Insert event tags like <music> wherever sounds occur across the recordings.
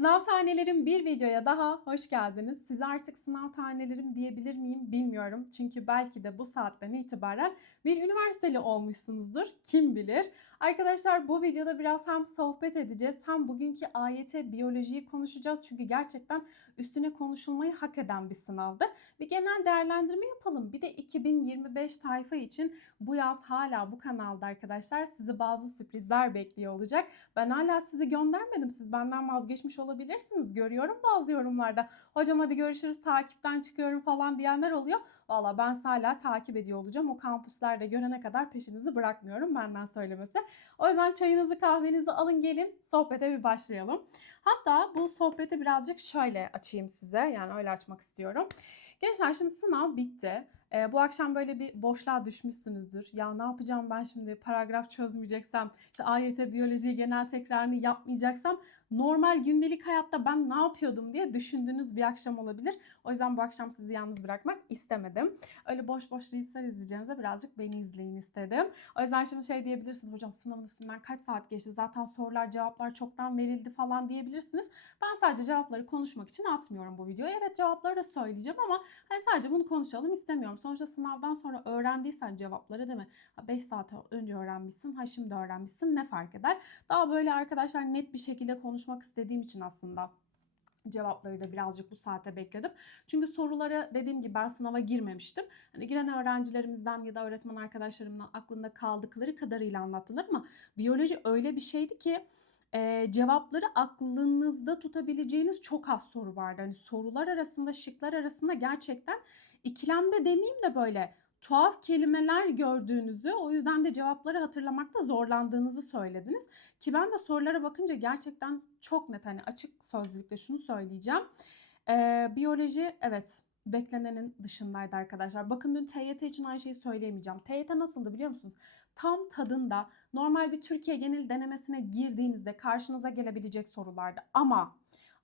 Sınav tanelerim bir videoya daha hoş geldiniz. Size artık sınav tanelerim diyebilir miyim bilmiyorum. Çünkü belki de bu saatten itibaren bir üniversiteli olmuşsunuzdur. Kim bilir. Arkadaşlar bu videoda biraz hem sohbet edeceğiz hem bugünkü AYT biyolojiyi konuşacağız. Çünkü gerçekten üstüne konuşulmayı hak eden bir sınavdı. Bir genel değerlendirme yapalım. Bir de 2025 tayfa için bu yaz hala bu kanalda arkadaşlar sizi bazı sürprizler bekliyor olacak. Ben hala sizi göndermedim. Siz benden vazgeçmiş olabilirsiniz. Görüyorum bazı yorumlarda. Hocam hadi görüşürüz takipten çıkıyorum falan diyenler oluyor. Valla ben hala takip ediyor olacağım. O kampüslerde görene kadar peşinizi bırakmıyorum benden söylemesi. O yüzden çayınızı kahvenizi alın gelin sohbete bir başlayalım. Hatta bu sohbeti birazcık şöyle açayım size. Yani öyle açmak istiyorum. Gençler şimdi sınav bitti. Ee, bu akşam böyle bir boşluğa düşmüşsünüzdür. Ya ne yapacağım ben şimdi paragraf çözmeyeceksem, işte AYT biyoloji genel tekrarını yapmayacaksam normal gündelik hayatta ben ne yapıyordum diye düşündüğünüz bir akşam olabilir. O yüzden bu akşam sizi yalnız bırakmak istemedim. Öyle boş boş reelsler izleyeceğinize birazcık beni izleyin istedim. O yüzden şimdi şey diyebilirsiniz hocam sınavın üstünden kaç saat geçti zaten sorular cevaplar çoktan verildi falan diyebilirsiniz. Ben sadece cevapları konuşmak için atmıyorum bu videoyu. Evet cevapları da söyleyeceğim ama hani sadece bunu konuşalım istemiyorum. Sonuçta sınavdan sonra öğrendiysen cevapları değil mi? 5 saat önce öğrenmişsin, ha şimdi öğrenmişsin ne fark eder? Daha böyle arkadaşlar net bir şekilde konuşmak istediğim için aslında cevapları da birazcık bu saate bekledim. Çünkü soruları dediğim gibi ben sınava girmemiştim. Hani giren öğrencilerimizden ya da öğretmen arkadaşlarımdan aklında kaldıkları kadarıyla anlattılar ama biyoloji öyle bir şeydi ki e, cevapları aklınızda tutabileceğiniz çok az soru vardı. Hani sorular arasında, şıklar arasında gerçekten ikilemde demeyeyim de böyle tuhaf kelimeler gördüğünüzü, o yüzden de cevapları hatırlamakta zorlandığınızı söylediniz. Ki ben de sorulara bakınca gerçekten çok net hani açık sözlükle şunu söyleyeceğim. Ee, biyoloji evet beklenenin dışındaydı arkadaşlar. Bakın dün TYT için aynı şeyi söyleyemeyeceğim. TYT nasıldı biliyor musunuz? Tam tadında normal bir Türkiye genel denemesine girdiğinizde karşınıza gelebilecek sorulardı. Ama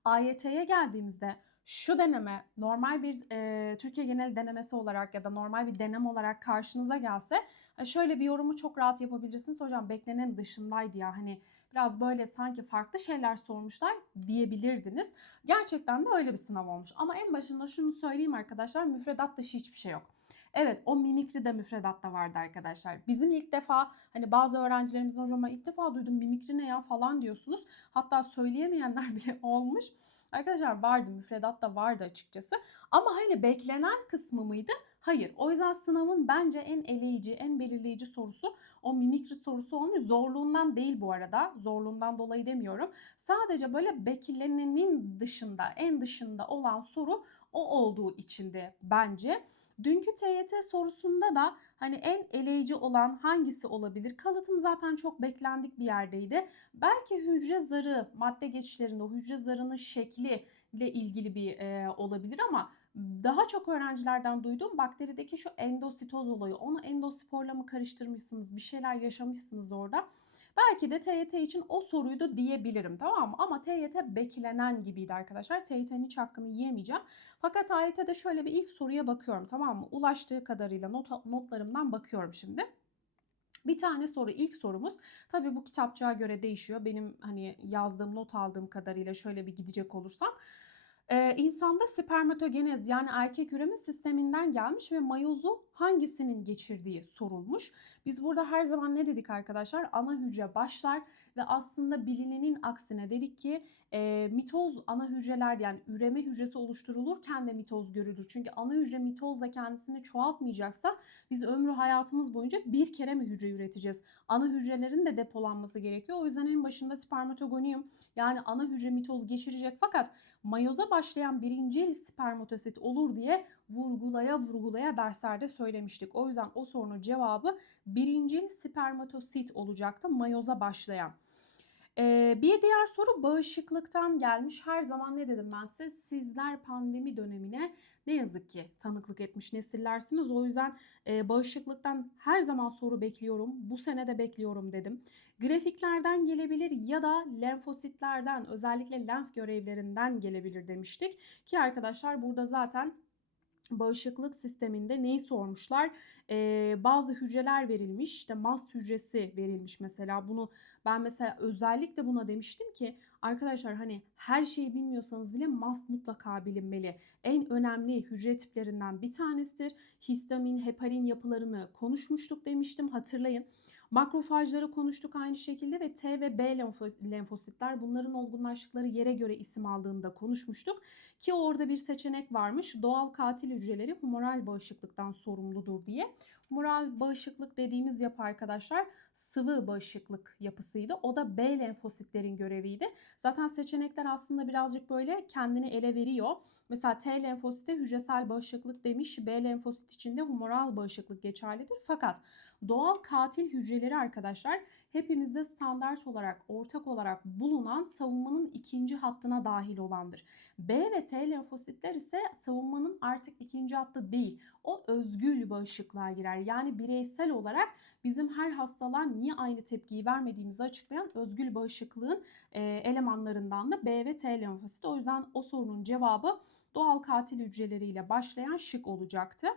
AYT'ye geldiğimizde şu deneme normal bir e, Türkiye genel denemesi olarak ya da normal bir denem olarak karşınıza gelse şöyle bir yorumu çok rahat yapabilirsiniz. Hocam beklenen dışındaydı ya hani biraz böyle sanki farklı şeyler sormuşlar diyebilirdiniz. Gerçekten de öyle bir sınav olmuş. Ama en başında şunu söyleyeyim arkadaşlar müfredat dışı hiçbir şey yok. Evet o mimikri de müfredatta vardı arkadaşlar. Bizim ilk defa hani bazı öğrencilerimizin hocam ilk defa duydum mimikri ne ya falan diyorsunuz. Hatta söyleyemeyenler <laughs> bile olmuş. Arkadaşlar vardı müfredatta vardı açıkçası. Ama hani beklenen kısmı mıydı? Hayır. O yüzden sınavın bence en eleyici, en belirleyici sorusu o mimikri sorusu olmuş. Zorluğundan değil bu arada. Zorluğundan dolayı demiyorum. Sadece böyle beklenenin dışında, en dışında olan soru o olduğu içinde bence. Dünkü TYT sorusunda da hani en eleyici olan hangisi olabilir? Kalıtım zaten çok beklendik bir yerdeydi. Belki hücre zarı, madde geçişlerinde o hücre zarının şekli ile ilgili bir e, olabilir ama daha çok öğrencilerden duyduğum bakterideki şu endositoz olayı. Onu endosporla mı karıştırmışsınız? Bir şeyler yaşamışsınız orada. Belki de TYT için o soruydu diyebilirim tamam mı? Ama TYT beklenen gibiydi arkadaşlar. TYT'nin hiç hakkını yiyemeyeceğim. Fakat AYT'de şöyle bir ilk soruya bakıyorum tamam mı? Ulaştığı kadarıyla not, notlarımdan bakıyorum şimdi. Bir tane soru ilk sorumuz tabii bu kitapçığa göre değişiyor. Benim hani yazdığım not aldığım kadarıyla şöyle bir gidecek olursam ee, insanda spermatogenez yani erkek üreme sisteminden gelmiş ve mayozu hangisinin geçirdiği sorulmuş. Biz burada her zaman ne dedik arkadaşlar? Ana hücre başlar ve aslında bilinenin aksine dedik ki e, mitoz ana hücreler yani üreme hücresi oluşturulurken de mitoz görülür. Çünkü ana hücre mitozla kendisini çoğaltmayacaksa biz ömrü hayatımız boyunca bir kere mi hücre üreteceğiz? Ana hücrelerin de depolanması gerekiyor. O yüzden en başında spermatogonium yani ana hücre mitoz geçirecek fakat mayoza başlayan birinci spermatosit olur diye vurgulaya vurgulaya derslerde söylemiştik. O yüzden o sorunun cevabı birinci spermatosit olacaktı mayoza başlayan. Ee, bir diğer soru bağışıklıktan gelmiş. Her zaman ne dedim ben size? Sizler pandemi dönemine ne yazık ki tanıklık etmiş nesillersiniz. O yüzden e, bağışıklıktan her zaman soru bekliyorum. Bu sene de bekliyorum dedim. Grafiklerden gelebilir ya da lenfositlerden özellikle lenf görevlerinden gelebilir demiştik. Ki arkadaşlar burada zaten bağışıklık sisteminde neyi sormuşlar? Ee, bazı hücreler verilmiş. İşte mast hücresi verilmiş mesela. Bunu ben mesela özellikle buna demiştim ki arkadaşlar hani her şeyi bilmiyorsanız bile mast mutlaka bilinmeli. En önemli hücre tiplerinden bir tanesidir. Histamin, heparin yapılarını konuşmuştuk demiştim hatırlayın. Makrofajları konuştuk aynı şekilde ve T ve B lenfo- lenfositler bunların olgunlaştıkları yere göre isim aldığında konuşmuştuk. Ki orada bir seçenek varmış. Doğal katil hücreleri humoral bağışıklıktan sorumludur diye. Humoral bağışıklık dediğimiz yapı arkadaşlar sıvı bağışıklık yapısıydı. O da B lenfositlerin göreviydi. Zaten seçenekler aslında birazcık böyle kendini ele veriyor. Mesela T lenfosite hücresel bağışıklık demiş. B lenfosit için de humoral bağışıklık geçerlidir. Fakat doğal katil hücreleri arkadaşlar hepimizde standart olarak, ortak olarak bulunan savunmanın ikinci hattına dahil olandır. B ve T lenfositler ise savunmanın artık ikinci hattı değil. O özgül bağışıklığa girer. Yani bireysel olarak bizim her hastalığa niye aynı tepkiyi vermediğimizi açıklayan özgül bağışıklığın e, elemanlarından da B ve T lenfosit. O yüzden o sorunun cevabı doğal katil hücreleriyle başlayan şık olacaktı.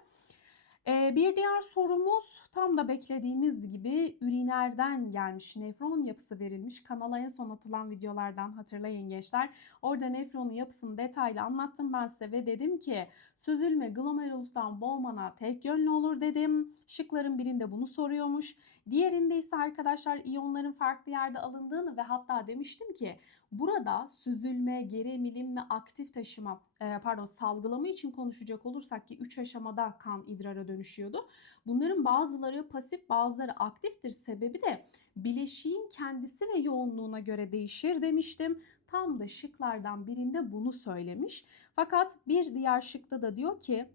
Ee, bir diğer sorumuz tam da beklediğimiz gibi üriner,den gelmiş. Nefron yapısı verilmiş. Kanala en son atılan videolardan hatırlayın gençler. Orada nefronun yapısını detaylı anlattım ben size ve dedim ki süzülme glomerulustan Bowman'a tek yönlü olur dedim. Şıkların birinde bunu soruyormuş. Diğerinde ise arkadaşlar iyonların farklı yerde alındığını ve hatta demiştim ki burada süzülme, geri emilim ve aktif taşıma pardon salgılama için konuşacak olursak ki 3 aşamada kan idrara dönüşüyordu. Bunların bazıları pasif bazıları aktiftir. Sebebi de bileşiğin kendisi ve yoğunluğuna göre değişir demiştim. Tam da şıklardan birinde bunu söylemiş. Fakat bir diğer şıkta da diyor ki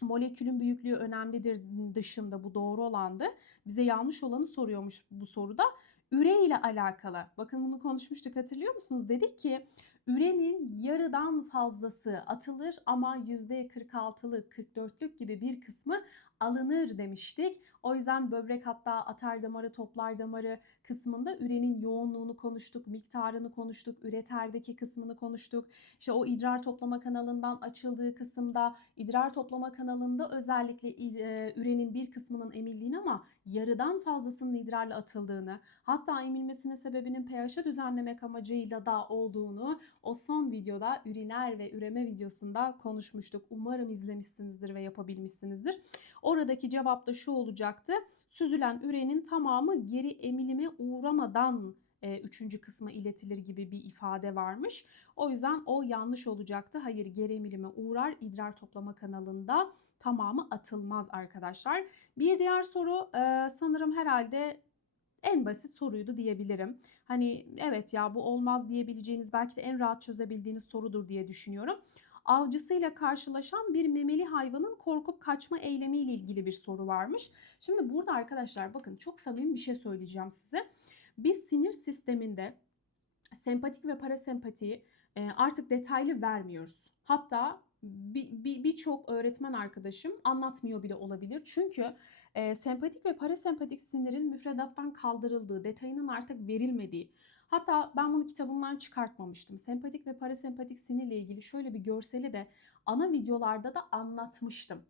molekülün büyüklüğü önemlidir dışında bu doğru olandı. Bize yanlış olanı soruyormuş bu soruda. Üre ile alakalı. Bakın bunu konuşmuştuk hatırlıyor musunuz? Dedik ki ürenin yarıdan fazlası atılır ama %46'lık 44'lük gibi bir kısmı alınır demiştik. O yüzden böbrek hatta atar damarı toplar damarı kısmında ürenin yoğunluğunu konuştuk, miktarını konuştuk, üreterdeki kısmını konuştuk. İşte o idrar toplama kanalından açıldığı kısımda idrar toplama kanalında özellikle ürenin bir kısmının emildiğini ama yarıdan fazlasının idrarla atıldığını, hatta emilmesinin sebebinin pH'ı düzenlemek amacıyla da olduğunu o son videoda üriner ve üreme videosunda konuşmuştuk. Umarım izlemişsinizdir ve yapabilmişsinizdir. Oradaki cevap da şu olacaktı. Süzülen ürenin tamamı geri emilime uğramadan e, üçüncü kısma iletilir gibi bir ifade varmış. O yüzden o yanlış olacaktı. Hayır geri emilime uğrar idrar toplama kanalında tamamı atılmaz arkadaşlar. Bir diğer soru e, sanırım herhalde en basit soruydu diyebilirim. Hani evet ya bu olmaz diyebileceğiniz belki de en rahat çözebildiğiniz sorudur diye düşünüyorum avcısıyla karşılaşan bir memeli hayvanın korkup kaçma eylemiyle ilgili bir soru varmış. Şimdi burada arkadaşlar bakın çok samimi bir şey söyleyeceğim size. Biz sinir sisteminde sempatik ve parasempatiyi e, artık detaylı vermiyoruz. Hatta birçok bir, bir öğretmen arkadaşım anlatmıyor bile olabilir. Çünkü e, sempatik ve parasempatik sinirin müfredattan kaldırıldığı, detayının artık verilmediği, Hatta ben bunu kitabımdan çıkartmamıştım. Sempatik ve parasempatik sinirle ilgili şöyle bir görseli de ana videolarda da anlatmıştım.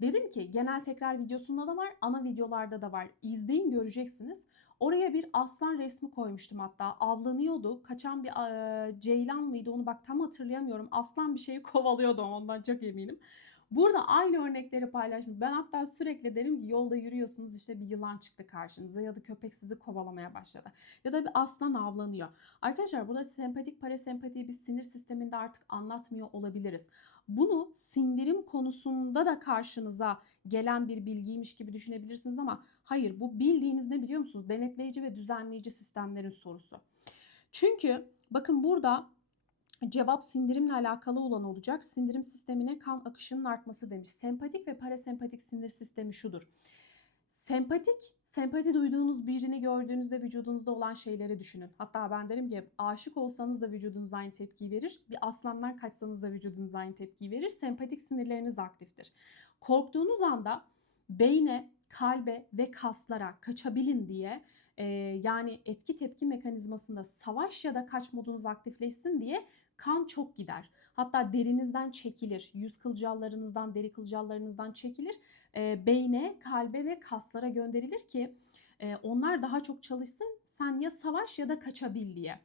Dedim ki genel tekrar videosunda da var, ana videolarda da var. İzleyin göreceksiniz. Oraya bir aslan resmi koymuştum hatta. Avlanıyordu. Kaçan bir e, ceylan mıydı onu bak tam hatırlayamıyorum. Aslan bir şeyi <laughs> kovalıyordu ondan çok eminim. Burada aynı örnekleri paylaşmış. Ben hatta sürekli derim ki yolda yürüyorsunuz işte bir yılan çıktı karşınıza ya da köpek sizi kovalamaya başladı. Ya da bir aslan avlanıyor. Arkadaşlar burada sempatik parasempatiyi biz sinir sisteminde artık anlatmıyor olabiliriz. Bunu sindirim konusunda da karşınıza gelen bir bilgiymiş gibi düşünebilirsiniz ama hayır bu bildiğiniz ne biliyor musunuz? Denetleyici ve düzenleyici sistemlerin sorusu. Çünkü bakın burada cevap sindirimle alakalı olan olacak. Sindirim sistemine kan akışının artması demiş. Sempatik ve parasempatik sinir sistemi şudur. Sempatik, sempati duyduğunuz birini gördüğünüzde vücudunuzda olan şeyleri düşünün. Hatta ben derim ki aşık olsanız da vücudunuz aynı tepki verir. Bir aslandan kaçsanız da vücudunuz aynı tepki verir. Sempatik sinirleriniz aktiftir. Korktuğunuz anda beyne, kalbe ve kaslara kaçabilin diye e, yani etki tepki mekanizmasında savaş ya da kaç modunuz aktifleşsin diye kan çok gider. Hatta derinizden çekilir. Yüz kılcallarınızdan, deri kılcallarınızdan çekilir. E, beyne, kalbe ve kaslara gönderilir ki e, onlar daha çok çalışsın. Sen ya savaş ya da kaçabil diye.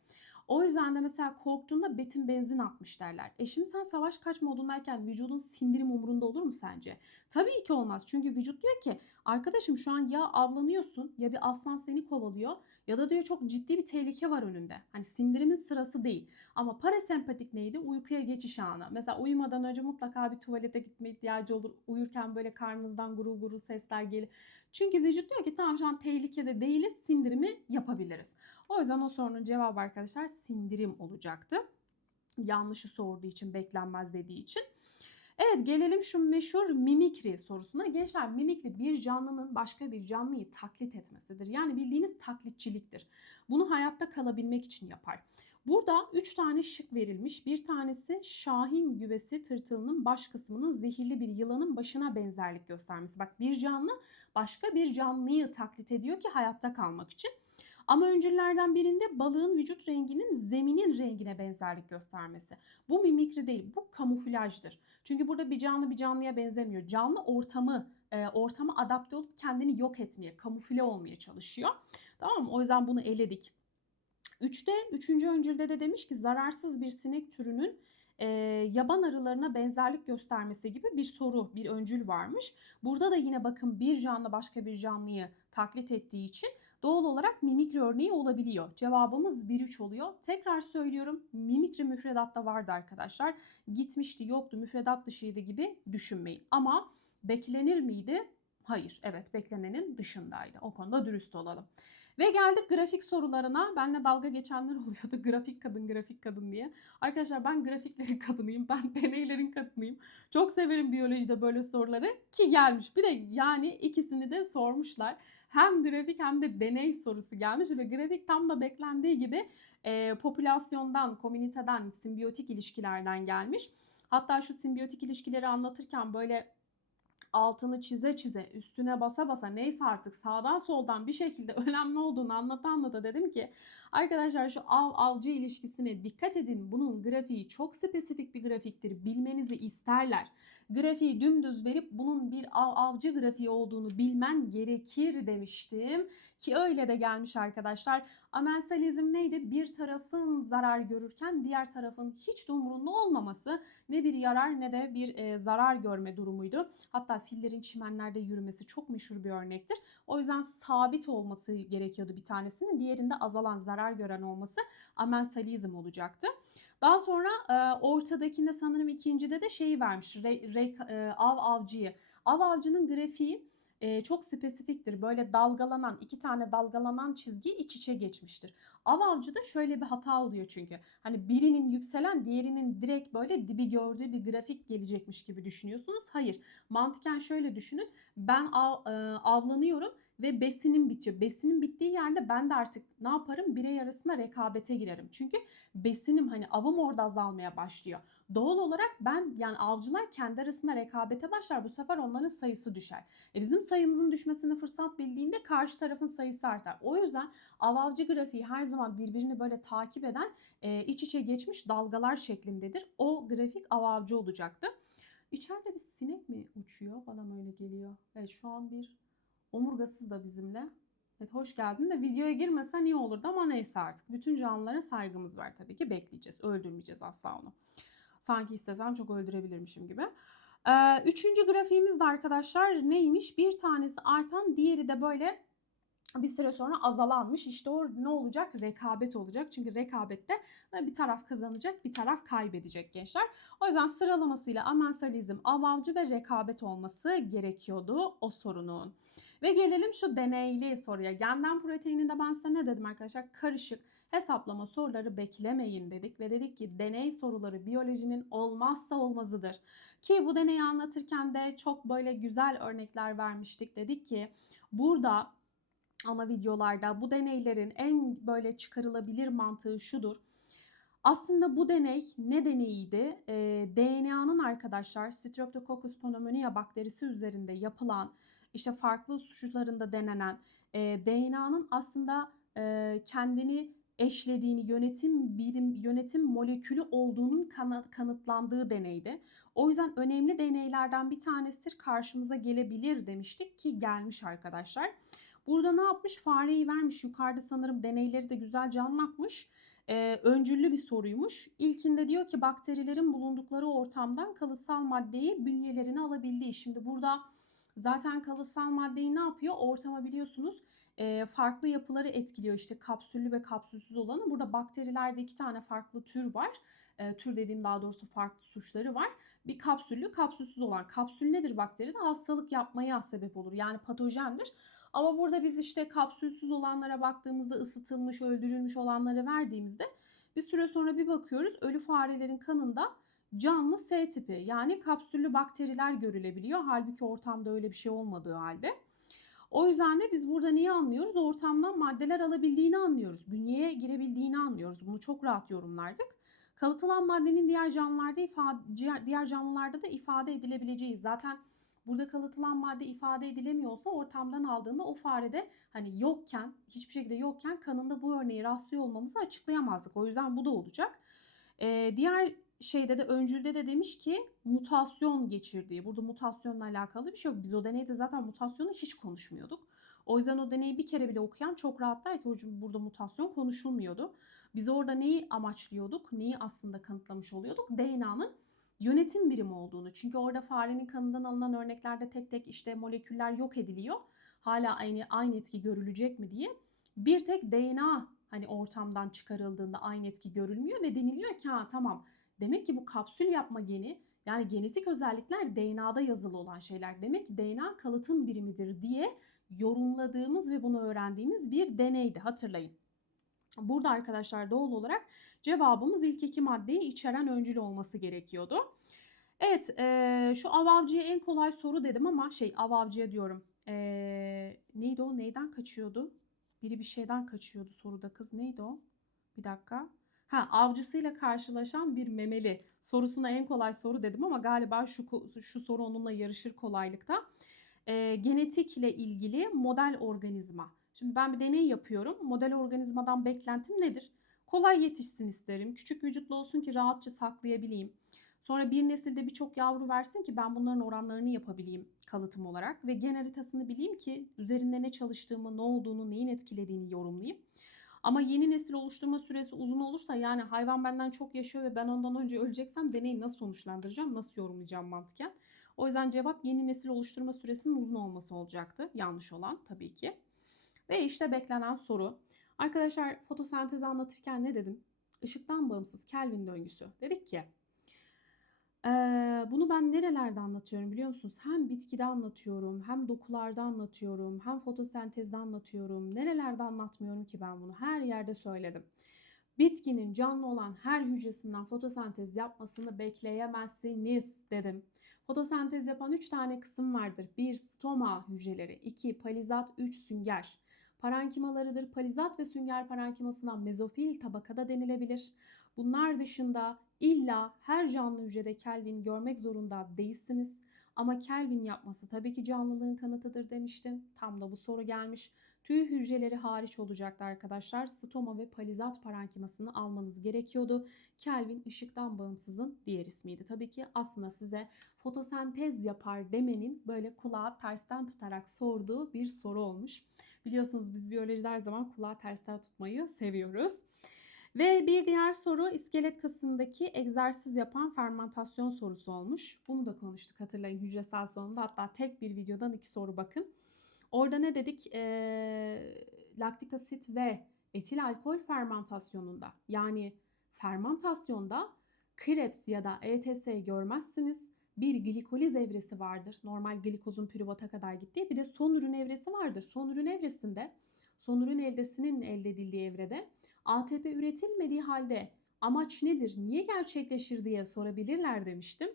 O yüzden de mesela korktuğunda betin benzin atmış derler. E şimdi sen savaş kaç modundayken vücudun sindirim umurunda olur mu sence? Tabii ki olmaz. Çünkü vücut diyor ki arkadaşım şu an ya avlanıyorsun ya bir aslan seni kovalıyor ya da diyor çok ciddi bir tehlike var önünde. Hani sindirimin sırası değil. Ama parasempatik neydi? Uykuya geçiş anı. Mesela uyumadan önce mutlaka bir tuvalete gitme ihtiyacı olur. Uyurken böyle karnınızdan gurul gurul sesler gelir. Çünkü vücut diyor ki tamam şu an tehlikede değiliz sindirimi yapabiliriz. O yüzden o sorunun cevabı arkadaşlar sindirim olacaktı. Yanlışı sorduğu için beklenmez dediği için. Evet gelelim şu meşhur mimikri sorusuna. Gençler mimikri bir canlının başka bir canlıyı taklit etmesidir. Yani bildiğiniz taklitçiliktir. Bunu hayatta kalabilmek için yapar. Burada 3 tane şık verilmiş. Bir tanesi Şahin güvesi tırtılının baş kısmının zehirli bir yılanın başına benzerlik göstermesi. Bak bir canlı başka bir canlıyı taklit ediyor ki hayatta kalmak için. Ama öncüllerden birinde balığın vücut renginin zeminin rengine benzerlik göstermesi. Bu mimikri değil, bu kamuflajdır. Çünkü burada bir canlı bir canlıya benzemiyor. Canlı ortamı, e, ortama adapte olup kendini yok etmeye, kamufle olmaya çalışıyor. Tamam mı? O yüzden bunu eledik. Üçte, üçüncü öncülde de demiş ki zararsız bir sinek türünün e, yaban arılarına benzerlik göstermesi gibi bir soru, bir öncül varmış. Burada da yine bakın bir canlı başka bir canlıyı taklit ettiği için doğal olarak mimikri örneği olabiliyor. Cevabımız 1-3 oluyor. Tekrar söylüyorum mimikri müfredatta vardı arkadaşlar. Gitmişti yoktu müfredat dışıydı gibi düşünmeyin. Ama beklenir miydi? Hayır evet beklenenin dışındaydı. O konuda dürüst olalım. Ve geldik grafik sorularına. Benle dalga geçenler <laughs> oluyordu. Grafik kadın, grafik kadın diye. Arkadaşlar ben grafiklerin <laughs> kadınıyım. Ben deneylerin kadınıyım. Çok severim biyolojide böyle soruları. Ki gelmiş. Bir de yani ikisini de sormuşlar. Hem grafik hem de deney sorusu gelmiş. Ve grafik tam da beklendiği gibi e, popülasyondan, komüniteden, simbiyotik ilişkilerden gelmiş. Hatta şu simbiyotik ilişkileri anlatırken böyle altını çize çize üstüne basa basa neyse artık sağdan soldan bir şekilde <laughs> önemli olduğunu anlata anlata dedim ki arkadaşlar şu av avcı ilişkisine dikkat edin. Bunun grafiği çok spesifik bir grafiktir. Bilmenizi isterler. Grafiği dümdüz verip bunun bir av avcı grafiği olduğunu bilmen gerekir demiştim. Ki öyle de gelmiş arkadaşlar. Amensalizm neydi? Bir tarafın zarar görürken diğer tarafın hiç de umurunda olmaması ne bir yarar ne de bir e, zarar görme durumuydu. Hatta fillerin çimenlerde yürümesi çok meşhur bir örnektir. O yüzden sabit olması gerekiyordu bir tanesinin. Diğerinde azalan, zarar gören olması amensalizm olacaktı. Daha sonra e, ortadakinde sanırım ikincide de şeyi vermiş. Re, re, e, av avcıyı. Av avcının grafiği e, çok spesifiktir. Böyle dalgalanan, iki tane dalgalanan çizgi iç içe geçmiştir. Av avcıda şöyle bir hata oluyor çünkü. Hani birinin yükselen diğerinin direkt böyle dibi gördüğü bir grafik gelecekmiş gibi düşünüyorsunuz. Hayır. Mantıken şöyle düşünün. Ben av, e, avlanıyorum ve besinim bitiyor. Besinin bittiği yerde ben de artık ne yaparım? Birey arasında rekabete girerim. Çünkü besinim hani avım orada azalmaya başlıyor. Doğal olarak ben yani avcılar kendi arasında rekabete başlar. Bu sefer onların sayısı düşer. E bizim sayımızın düşmesini fırsat bildiğinde karşı tarafın sayısı artar. O yüzden av avcı grafiği her zaman birbirini böyle takip eden e, iç içe geçmiş dalgalar şeklindedir. O grafik av avcı olacaktı. İçeride bir sinek mi uçuyor? Bana mı öyle geliyor? Evet şu an bir omurgasız da bizimle. Evet hoş geldin de videoya girmesen iyi olurdu ama neyse artık. Bütün canlılara saygımız var tabii ki. Bekleyeceğiz. Öldürmeyeceğiz asla onu. Sanki istesem çok öldürebilirmişim gibi. Ee, üçüncü grafiğimiz de arkadaşlar neymiş? Bir tanesi artan, diğeri de böyle bir süre sonra azalanmış. İşte o ne olacak? Rekabet olacak. Çünkü rekabette bir taraf kazanacak, bir taraf kaybedecek gençler. O yüzden sıralamasıyla amensalizm, avavcı ve rekabet olması gerekiyordu o sorunun. Ve gelelim şu deneyli soruya. Genden proteininde ben size ne dedim arkadaşlar? Karışık hesaplama soruları beklemeyin dedik ve dedik ki deney soruları biyolojinin olmazsa olmazıdır. Ki bu deneyi anlatırken de çok böyle güzel örnekler vermiştik. Dedik ki burada ana videolarda bu deneylerin en böyle çıkarılabilir mantığı şudur. Aslında bu deney ne deneyiydi? E, DNA'nın arkadaşlar Streptococcus pneumoniae bakterisi üzerinde yapılan işte farklı suçlarında denenen e, DNA'nın aslında e, kendini eşlediğini, yönetim birim, yönetim molekülü olduğunun kanıtlandığı deneydi. O yüzden önemli deneylerden bir tanesidir karşımıza gelebilir demiştik ki gelmiş arkadaşlar. Burada ne yapmış? Fareyi vermiş. Yukarıda sanırım deneyleri de güzelce anlatmış. Ee, öncüllü bir soruymuş. İlkinde diyor ki bakterilerin bulundukları ortamdan kalıtsal maddeyi bünyelerine alabildiği. Şimdi burada zaten kalıtsal maddeyi ne yapıyor? Ortama biliyorsunuz e, farklı yapıları etkiliyor. İşte kapsüllü ve kapsülsüz olanı. Burada bakterilerde iki tane farklı tür var. E, tür dediğim daha doğrusu farklı suçları var. Bir kapsüllü, kapsülsüz olan. Kapsül nedir bakteride? Hastalık yapmaya sebep olur. Yani patojendir. Ama burada biz işte kapsülsüz olanlara baktığımızda ısıtılmış, öldürülmüş olanları verdiğimizde bir süre sonra bir bakıyoruz ölü farelerin kanında canlı S tipi yani kapsüllü bakteriler görülebiliyor. Halbuki ortamda öyle bir şey olmadığı halde. O yüzden de biz burada neyi anlıyoruz? Ortamdan maddeler alabildiğini anlıyoruz. Bünyeye girebildiğini anlıyoruz. Bunu çok rahat yorumlardık. Kalıtılan maddenin diğer canlılarda ifade, diğer canlılarda da ifade edilebileceği. Zaten burada kalıtılan madde ifade edilemiyorsa ortamdan aldığında o farede hani yokken, hiçbir şekilde yokken kanında bu örneği rastlıyor olmamızı açıklayamazdık. O yüzden bu da olacak. Ee, diğer şeyde de öncülde de demiş ki mutasyon geçirdiği. Burada mutasyonla alakalı bir şey yok. Biz o deneyde zaten mutasyonu hiç konuşmuyorduk. O yüzden o deneyi bir kere bile okuyan çok rahat der ki hocam burada mutasyon konuşulmuyordu. Biz orada neyi amaçlıyorduk? Neyi aslında kanıtlamış oluyorduk? DNA'nın yönetim birimi olduğunu. Çünkü orada farenin kanından alınan örneklerde tek tek işte moleküller yok ediliyor. Hala aynı aynı etki görülecek mi diye. Bir tek DNA hani ortamdan çıkarıldığında aynı etki görülmüyor ve deniliyor ki ha tamam demek ki bu kapsül yapma geni yani genetik özellikler DNA'da yazılı olan şeyler. Demek ki DNA kalıtım birimidir diye yorumladığımız ve bunu öğrendiğimiz bir deneydi hatırlayın. Burada arkadaşlar doğal olarak cevabımız ilk iki maddeyi içeren öncül olması gerekiyordu. Evet e, şu avavcıya en kolay soru dedim ama şey avavcıya diyorum. E, neydi o neyden kaçıyordu? Biri bir şeyden kaçıyordu soruda kız neydi o? Bir dakika. Ha, avcısıyla karşılaşan bir memeli sorusuna en kolay soru dedim ama galiba şu şu soru onunla yarışır kolaylıkta. E, genetikle ilgili model organizma. Şimdi ben bir deney yapıyorum. Model organizmadan beklentim nedir? Kolay yetişsin isterim. Küçük vücutlu olsun ki rahatça saklayabileyim. Sonra bir nesilde birçok yavru versin ki ben bunların oranlarını yapabileyim kalıtım olarak. Ve gen haritasını bileyim ki üzerinde ne çalıştığımı, ne olduğunu, neyin etkilediğini yorumlayayım. Ama yeni nesil oluşturma süresi uzun olursa yani hayvan benden çok yaşıyor ve ben ondan önce öleceksem deneyi nasıl sonuçlandıracağım, nasıl yorumlayacağım mantıken. O yüzden cevap yeni nesil oluşturma süresinin uzun olması olacaktı. Yanlış olan tabii ki. Ve işte beklenen soru. Arkadaşlar fotosentezi anlatırken ne dedim? Işıktan bağımsız Kelvin döngüsü. Dedik ki ee, bunu ben nerelerde anlatıyorum biliyor musunuz? Hem bitkide anlatıyorum, hem dokularda anlatıyorum, hem fotosentezde anlatıyorum. Nerelerde anlatmıyorum ki ben bunu? Her yerde söyledim. Bitkinin canlı olan her hücresinden fotosentez yapmasını bekleyemezsiniz dedim. Fotosentez yapan 3 tane kısım vardır. 1. Stoma hücreleri. 2. Palizat. 3. Sünger. Parenkimalarıdır. Palizat ve sünger parenkimasına mezofil tabakada denilebilir. Bunlar dışında illa her canlı hücrede Kelvin görmek zorunda değilsiniz. Ama Kelvin yapması tabii ki canlılığın kanıtıdır demiştim. Tam da bu soru gelmiş. Tüy hücreleri hariç olacaktı arkadaşlar. Stoma ve palizat parenkimasını almanız gerekiyordu. Kelvin ışıktan bağımsızın diğer ismiydi. Tabii ki aslında size fotosentez yapar demenin böyle kulağı tersten tutarak sorduğu bir soru olmuş. Biliyorsunuz biz biyolojide her zaman kulağı tersten tutmayı seviyoruz. Ve bir diğer soru iskelet kasındaki egzersiz yapan fermentasyon sorusu olmuş. Bunu da konuştuk hatırlayın hücresel sonunda. Hatta tek bir videodan iki soru bakın. Orada ne dedik? E, laktik asit ve etil alkol fermentasyonunda yani fermentasyonda Krebs ya da ETS görmezsiniz. Bir glikoliz evresi vardır. Normal glikozun pürüvata kadar gittiği. Bir de son ürün evresi vardır. Son ürün evresinde, son ürün eldesinin elde edildiği evrede ATP üretilmediği halde amaç nedir, niye gerçekleşir diye sorabilirler demiştim.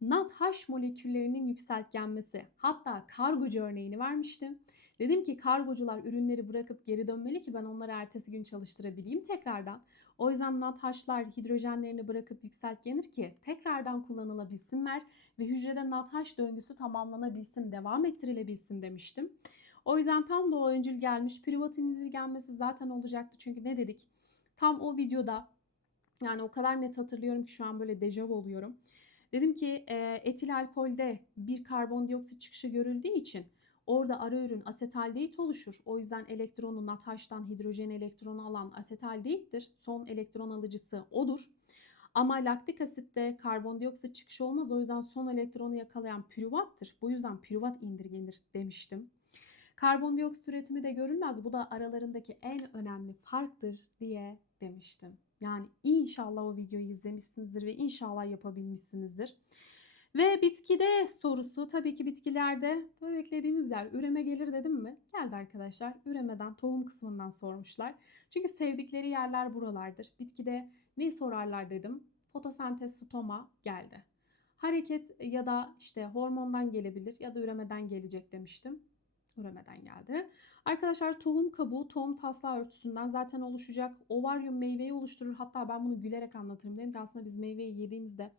NADH moleküllerinin yükseltgenmesi hatta kargocu örneğini vermiştim. Dedim ki kargocular ürünleri bırakıp geri dönmeli ki ben onları ertesi gün çalıştırabileyim tekrardan. O yüzden NADH'lar hidrojenlerini bırakıp yükseltgenir ki tekrardan kullanılabilsinler ve hücrede NADH döngüsü tamamlanabilsin, devam ettirilebilsin demiştim. O yüzden tam da o öncül gelmiş. Privatın indirgenmesi zaten olacaktı. Çünkü ne dedik? Tam o videoda yani o kadar net hatırlıyorum ki şu an böyle dejavu oluyorum. Dedim ki etil alkolde bir karbondioksit çıkışı görüldüğü için orada ara ürün asetaldehit oluşur. O yüzden elektronu NATAŞ'tan hidrojen elektronu alan asetaldehittir. Son elektron alıcısı odur. Ama laktik asitte karbondioksit çıkışı olmaz. O yüzden son elektronu yakalayan pürüvattır. Bu yüzden pürüvat indirgenir demiştim. Karbondioksit üretimi de görülmez. Bu da aralarındaki en önemli farktır diye demiştim. Yani inşallah o videoyu izlemişsinizdir ve inşallah yapabilmişsinizdir. Ve bitkide sorusu tabii ki bitkilerde beklediğiniz yer üreme gelir dedim mi? Geldi arkadaşlar. Üremeden tohum kısmından sormuşlar. Çünkü sevdikleri yerler buralardır. Bitkide ne sorarlar dedim. Fotosentez stoma geldi. Hareket ya da işte hormondan gelebilir ya da üremeden gelecek demiştim. Üremeden geldi. Arkadaşlar tohum kabuğu tohum taslağı örtüsünden zaten oluşacak. Ovaryum meyveyi oluşturur. Hatta ben bunu gülerek anlatırım. Dedim ki aslında biz meyveyi yediğimizde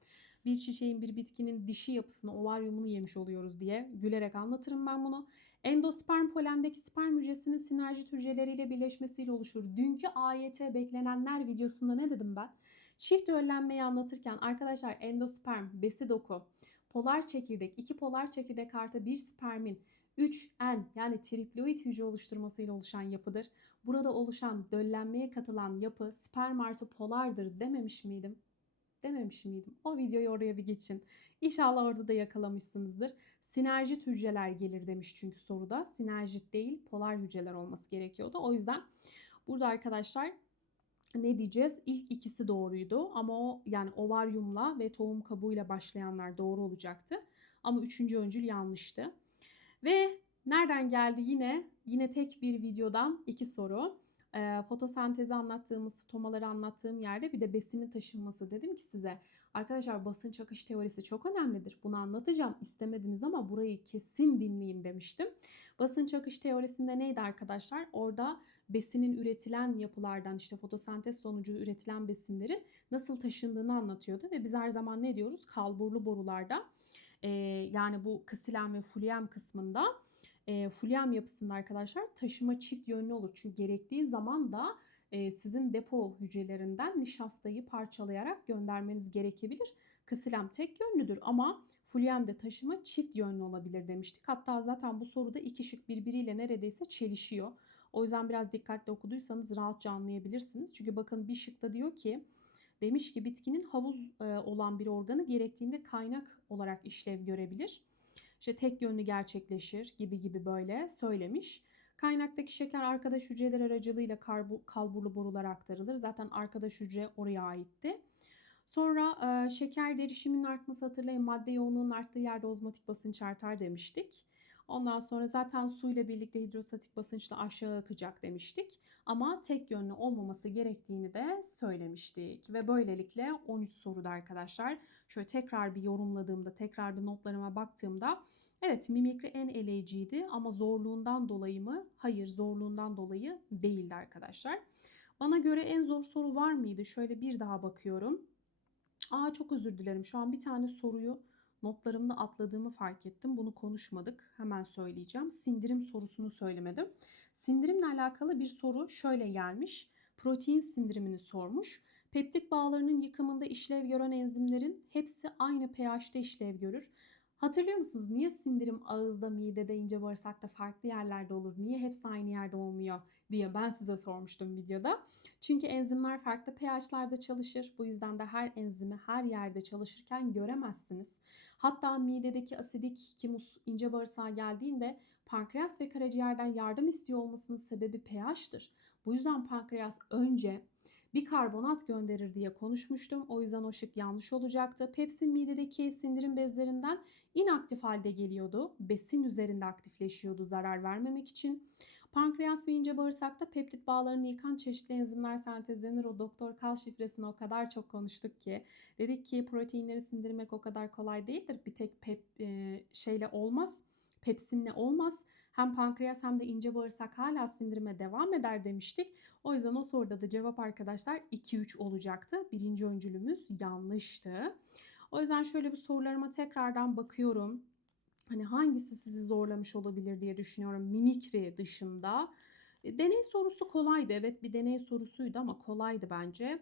bir çiçeğin bir bitkinin dişi yapısını, ovaryumunu yemiş oluyoruz diye gülerek anlatırım ben bunu. Endosperm polendeki sperm hücresinin sinerjit hücreleriyle birleşmesiyle oluşur. Dünkü AYT beklenenler videosunda ne dedim ben? Çift öllenmeyi anlatırken arkadaşlar endosperm, besi doku, polar çekirdek, iki polar çekirdek artı bir spermin 3N yani triploid hücre oluşturmasıyla oluşan yapıdır. Burada oluşan döllenmeye katılan yapı sperm artı polardır dememiş miydim? Dememiş miydim? O videoyu oraya bir geçin. İnşallah orada da yakalamışsınızdır. Sinerjit hücreler gelir demiş çünkü soruda. Sinerjit değil polar hücreler olması gerekiyordu. O yüzden burada arkadaşlar ne diyeceğiz? İlk ikisi doğruydu ama o yani ovaryumla ve tohum kabuğuyla başlayanlar doğru olacaktı. Ama üçüncü öncül yanlıştı. Ve nereden geldi yine? Yine tek bir videodan iki soru. E, fotosentezi anlattığımız, stomaları anlattığım yerde bir de besinin taşınması dedim ki size. Arkadaşlar basınç akış teorisi çok önemlidir. Bunu anlatacağım. İstemediniz ama burayı kesin dinleyin demiştim. Basınç akış teorisinde neydi arkadaşlar? Orada besinin üretilen yapılardan işte fotosentez sonucu üretilen besinlerin nasıl taşındığını anlatıyordu. Ve biz her zaman ne diyoruz? Kalburlu borularda e, yani bu kısilem ve fuliyem kısmında e, fuliyem yapısında arkadaşlar taşıma çift yönlü olur. Çünkü gerektiği zaman da e, sizin depo hücrelerinden nişastayı parçalayarak göndermeniz gerekebilir. Kısilem tek yönlüdür ama fuliyemde taşıma çift yönlü olabilir demiştik. Hatta zaten bu soruda iki şık birbiriyle neredeyse çelişiyor. O yüzden biraz dikkatli okuduysanız rahatça anlayabilirsiniz. Çünkü bakın bir şıkta diyor ki demiş ki bitkinin havuz e, olan bir organı gerektiğinde kaynak olarak işlev görebilir. İşte tek yönlü gerçekleşir gibi gibi böyle söylemiş. Kaynaktaki şeker arkadaş hücreler aracılığıyla kalburlu borulara aktarılır. Zaten arkadaş hücre oraya aitti. Sonra e, şeker derişiminin artması hatırlayın madde yoğunluğunun arttığı yerde ozmotik basınç artar demiştik. Ondan sonra zaten su ile birlikte hidrostatik basınçla aşağı akacak demiştik. Ama tek yönlü olmaması gerektiğini de söylemiştik. Ve böylelikle 13 soruda arkadaşlar şöyle tekrar bir yorumladığımda, tekrar bir notlarıma baktığımda evet mimikri en eleyiciydi ama zorluğundan dolayı mı? Hayır zorluğundan dolayı değildi arkadaşlar. Bana göre en zor soru var mıydı? Şöyle bir daha bakıyorum. Aa çok özür dilerim. Şu an bir tane soruyu notlarımda atladığımı fark ettim. Bunu konuşmadık. Hemen söyleyeceğim. Sindirim sorusunu söylemedim. Sindirimle alakalı bir soru şöyle gelmiş. Protein sindirimini sormuş. Peptit bağlarının yıkımında işlev gören enzimlerin hepsi aynı pH'te işlev görür. Hatırlıyor musunuz? Niye sindirim ağızda, midede, ince bağırsakta farklı yerlerde olur? Niye hepsi aynı yerde olmuyor diye ben size sormuştum videoda. Çünkü enzimler farklı pH'larda çalışır. Bu yüzden de her enzimi her yerde çalışırken göremezsiniz. Hatta midedeki asidik kimus ince bağırsağa geldiğinde pankreas ve karaciğerden yardım istiyor olmasının sebebi pH'tır. Bu yüzden pankreas önce bir karbonat gönderir diye konuşmuştum. O yüzden o şık yanlış olacaktı. Pepsin midedeki sindirim bezlerinden inaktif halde geliyordu. Besin üzerinde aktifleşiyordu zarar vermemek için. Pankreas ve ince bağırsakta peptit bağlarını yıkan çeşitli enzimler sentezlenir. O doktor kal şifresini o kadar çok konuştuk ki. Dedik ki proteinleri sindirmek o kadar kolay değildir. Bir tek pep e, şeyle olmaz. Pepsinle olmaz. Hem pankreas hem de ince bağırsak hala sindirime devam eder demiştik. O yüzden o soruda da cevap arkadaşlar 2-3 olacaktı. Birinci öncülümüz yanlıştı. O yüzden şöyle bir sorularıma tekrardan bakıyorum. Hani hangisi sizi zorlamış olabilir diye düşünüyorum mimikri dışında. E, Deney sorusu kolaydı. Evet bir deney sorusuydu ama kolaydı bence.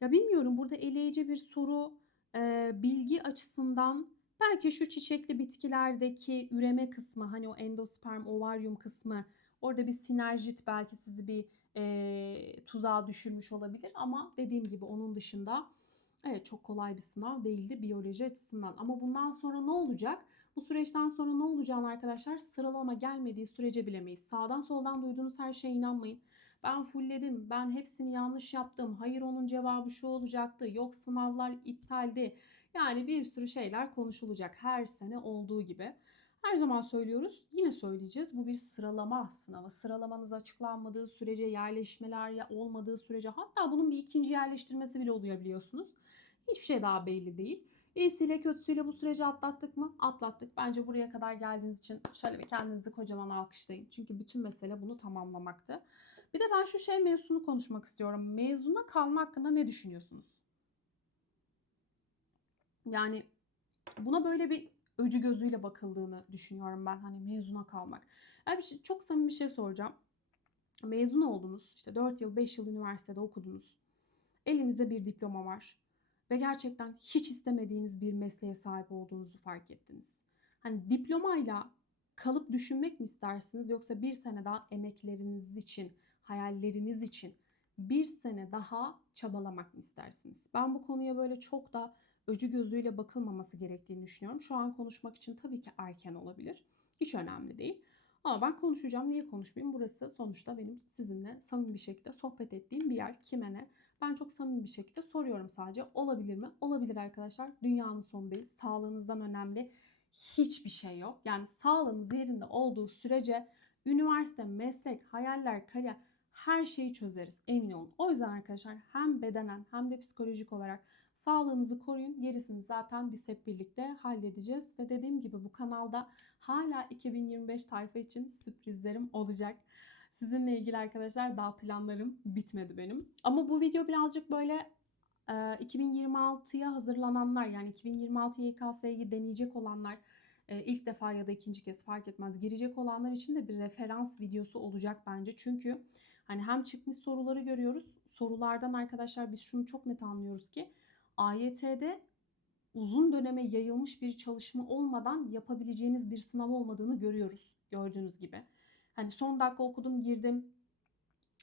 Ya bilmiyorum burada eleyici bir soru e, bilgi açısından belki şu çiçekli bitkilerdeki üreme kısmı hani o endosperm ovaryum kısmı orada bir sinerjit belki sizi bir e, tuzağa düşürmüş olabilir ama dediğim gibi onun dışında evet çok kolay bir sınav değildi biyoloji açısından. Ama bundan sonra ne olacak? Bu süreçten sonra ne olacağını arkadaşlar sıralama gelmediği sürece bilemeyiz. Sağdan soldan duyduğunuz her şeye inanmayın. Ben fullledim, ben hepsini yanlış yaptım, hayır onun cevabı şu olacaktı, yok sınavlar iptaldi. Yani bir sürü şeyler konuşulacak her sene olduğu gibi. Her zaman söylüyoruz, yine söyleyeceğiz. Bu bir sıralama sınavı. Sıralamanız açıklanmadığı sürece, yerleşmeler olmadığı sürece hatta bunun bir ikinci yerleştirmesi bile oluyor biliyorsunuz. Hiçbir şey daha belli değil. İyisiyle kötüsüyle bu süreci atlattık mı? Atlattık. Bence buraya kadar geldiğiniz için şöyle bir kendinizi kocaman alkışlayın. Çünkü bütün mesele bunu tamamlamaktı. Bir de ben şu şey mevzusunu konuşmak istiyorum. Mezuna kalma hakkında ne düşünüyorsunuz? Yani buna böyle bir öcü gözüyle bakıldığını düşünüyorum ben. Hani mezuna kalmak. Yani bir şey, çok samimi bir şey soracağım. Mezun oldunuz. işte 4 yıl 5 yıl üniversitede okudunuz. Elinizde bir diploma var. Ve gerçekten hiç istemediğiniz bir mesleğe sahip olduğunuzu fark ettiniz. Hani diplomayla kalıp düşünmek mi istersiniz yoksa bir sene daha emekleriniz için, hayalleriniz için bir sene daha çabalamak mı istersiniz? Ben bu konuya böyle çok da öcü gözüyle bakılmaması gerektiğini düşünüyorum. Şu an konuşmak için tabii ki erken olabilir. Hiç önemli değil. Ama ben konuşacağım. Niye konuşmayayım? Burası sonuçta benim sizinle samimi bir şekilde sohbet ettiğim bir yer. Kime ne? Ben çok samimi bir şekilde soruyorum sadece. Olabilir mi? Olabilir arkadaşlar. Dünyanın sonu değil. Sağlığınızdan önemli hiçbir şey yok. Yani sağlığınız yerinde olduğu sürece üniversite, meslek, hayaller, kariyer her şeyi çözeriz. Emin olun. O yüzden arkadaşlar hem bedenen hem de psikolojik olarak sağlığınızı koruyun. Gerisini zaten biz hep birlikte halledeceğiz. Ve dediğim gibi bu kanalda hala 2025 tayfa için sürprizlerim olacak. Sizinle ilgili arkadaşlar daha planlarım bitmedi benim. Ama bu video birazcık böyle e, 2026'ya hazırlananlar yani 2026 YKS'yi deneyecek olanlar ilk defa ya da ikinci kez fark etmez girecek olanlar için de bir referans videosu olacak bence. Çünkü hani hem çıkmış soruları görüyoruz. Sorulardan arkadaşlar biz şunu çok net anlıyoruz ki AYT'de uzun döneme yayılmış bir çalışma olmadan yapabileceğiniz bir sınav olmadığını görüyoruz. Gördüğünüz gibi. Hani son dakika okudum girdim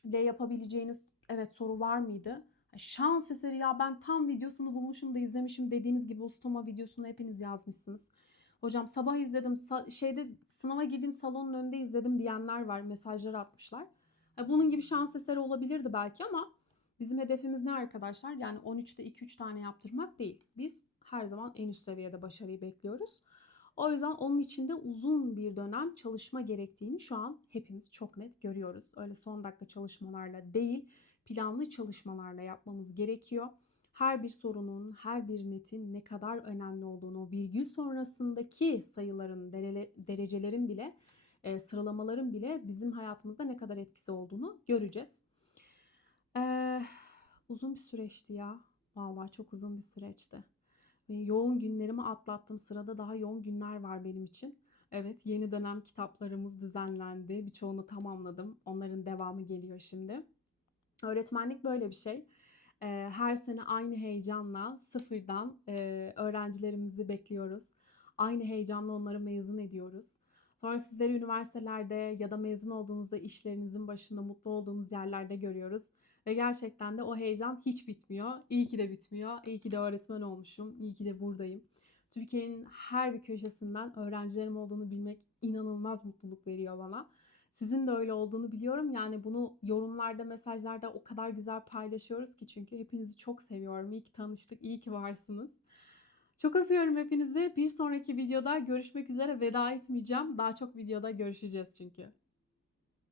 ve yapabileceğiniz evet soru var mıydı? Şans eseri ya ben tam videosunu bulmuşum da izlemişim dediğiniz gibi Ustama videosunu hepiniz yazmışsınız. Hocam sabah izledim şeyde sınava girdiğim salonun önünde izledim diyenler var mesajlar atmışlar. Bunun gibi şans eseri olabilirdi belki ama bizim hedefimiz ne arkadaşlar? Yani 13'te 2-3 tane yaptırmak değil. Biz her zaman en üst seviyede başarıyı bekliyoruz. O yüzden onun için de uzun bir dönem çalışma gerektiğini şu an hepimiz çok net görüyoruz. Öyle son dakika çalışmalarla değil, planlı çalışmalarla yapmamız gerekiyor. Her bir sorunun, her bir netin ne kadar önemli olduğunu, o virgül sonrasındaki sayıların, derecelerin bile, e, sıralamaların bile bizim hayatımızda ne kadar etkisi olduğunu göreceğiz. Ee, uzun bir süreçti ya. Vallahi çok uzun bir süreçti. Yoğun günlerimi atlattım. Sırada daha yoğun günler var benim için. Evet, yeni dönem kitaplarımız düzenlendi. Birçoğunu tamamladım. Onların devamı geliyor şimdi. Öğretmenlik böyle bir şey. Ee, her sene aynı heyecanla sıfırdan e, öğrencilerimizi bekliyoruz. Aynı heyecanla onları mezun ediyoruz. Sonra sizleri üniversitelerde ya da mezun olduğunuzda işlerinizin başında mutlu olduğunuz yerlerde görüyoruz. Ve gerçekten de o heyecan hiç bitmiyor. İyi ki de bitmiyor. İyi ki de öğretmen olmuşum. İyi ki de buradayım. Türkiye'nin her bir köşesinden öğrencilerim olduğunu bilmek inanılmaz mutluluk veriyor bana. Sizin de öyle olduğunu biliyorum. Yani bunu yorumlarda, mesajlarda o kadar güzel paylaşıyoruz ki çünkü hepinizi çok seviyorum. İyi ki tanıştık, iyi ki varsınız. Çok öpüyorum hepinizi. Bir sonraki videoda görüşmek üzere. Veda etmeyeceğim. Daha çok videoda görüşeceğiz çünkü.